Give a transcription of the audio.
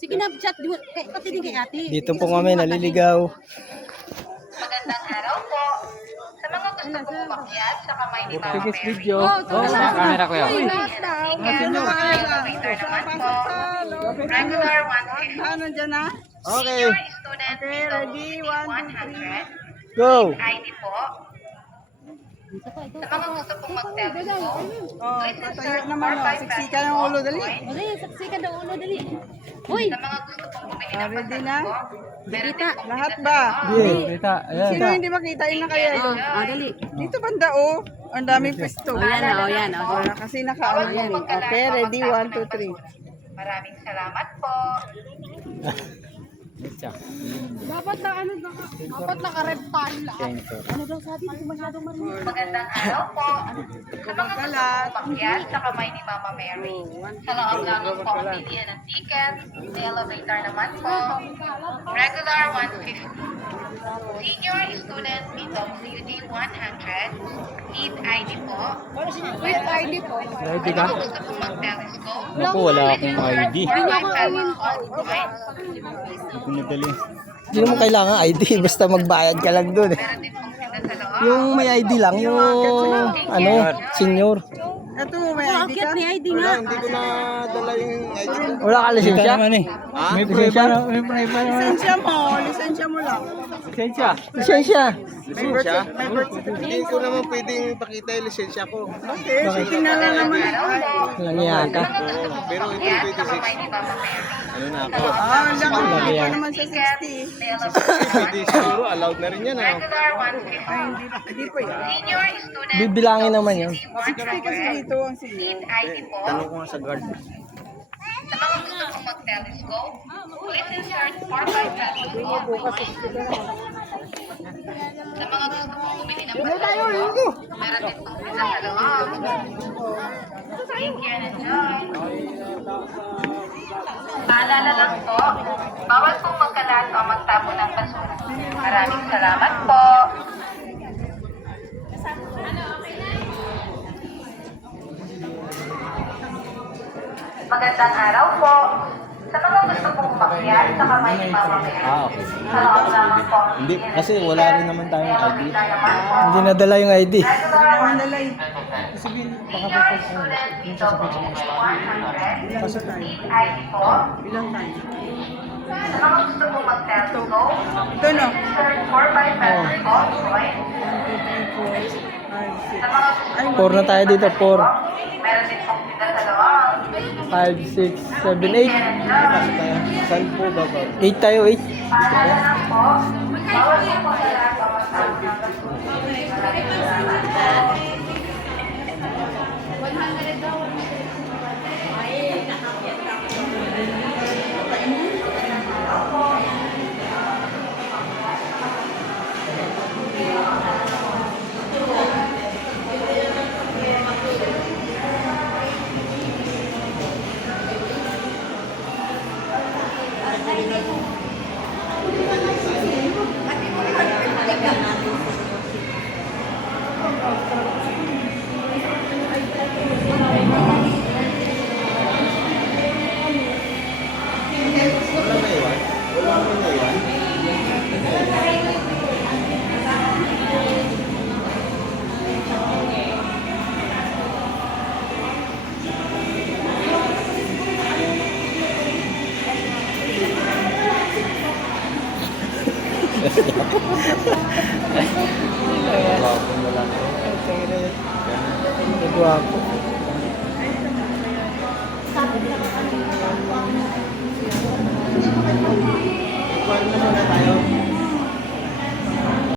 Sige na, chat. Pati din kay ate. Dito po kami naliligaw. Magandang araw po. Sa mga gusto pong umakyat sa kamay ni Mama Tickets Mary. video. Sa camera ko yan. Elevator naman po. Regular 150. Ano dyan na? Okay. Senior student Okay, ready? 1, 2, 3. 100. Go! ID po. Sa mga gusto pong mag-telescope, Oh, please patayo insert naman. 455 Siksikan ang ulo, dali. Dali, saksikan daw ulo, dali. Uy! Sa mga gusto pong bumili ng Ready na? pasal meron din pong Lahat pinasa- ba? Yeah, kita. Ayan. Sino hindi makita yun na kaya? Dali. Dito banda oh. Ang daming pwesto. Yan. Kasi nakaano yan eh. Okay, ready? 1, 2, 3. Maraming salamat po. Dapat naka-red time lang. Ano daw sabi? Hindi ko masyadong marinig. Magandang araw po. Sa mga gusto pong umakyat sa kamay ni Mama Mary. Sa loob lamang po ang bilihan ng ticket. Sa elevator naman po. Regular 150. Senior student PWD 100. Need ID po. With ID po. Ready Sa ka? mga gusto pong mag-telescope. Naku, wala akong ID. 455 on point. Hindi ko nadali. Hindi mo kailangan ID. Basta magbayad ka lang dun. Meron din pong tinda sa loob. Yung may ID lang. Yung ano, senior. Ito, may ID Akit, ka? may ID nga. Wala ka lisensya? May Lisensya? Lisensya mo. Lisensya mo lang. Lisensya? May birth certificate. Hindi ko naman pwedeng pakita yung lisensya ko. Okay, shooting na lang naman. Langiyan ka. Pero hindi Umakyat pwede sa kamay ni Mama Mary. ano na ako. Ah, laki mo Lagi pa yan. naman sa 60. Sa elevator Hindi naman po. siguro allowed na rin yan. Ano? Regular Ay, 150. hindi pa yan. Senior student Bibilangin naman yun. 60 kasi 100. dito ang senior. Need ID po. Tanong ko nga sa guard. Sa mga gusto pong mag-telescope, please insert 455 on point. Sa mga gusto pong bumili ng pasal, meron din pong pizza sa loob. Thank you and enjoy. Paalala lang po, bawal pong magkalat o magtapon ng basura. Maraming salamat po. Magandang araw po. Sa mga gusto pong umakyat sa kamay ni Mama Mary. okay. Sa loob lamang po. Hindi, kasi wala rin naman tayong ID. Hindi nadala yung ID. Mandalay. Senior student dito po 100. Need ID po. Ilang tayo? Sa mga gusto pong mag-telescope, Ito no. insert 455 on point. 5, 6. Sa mga gusto pong 4 na tayo dito. 4, meron din pong pizza sa loob. 5, 6, 7, 8. Saan po ba ba? 8 tayo, 8. Paalala lang po, bawal pong magkalat o magtapon ng basura. Maraming salamat po. Nagwapo.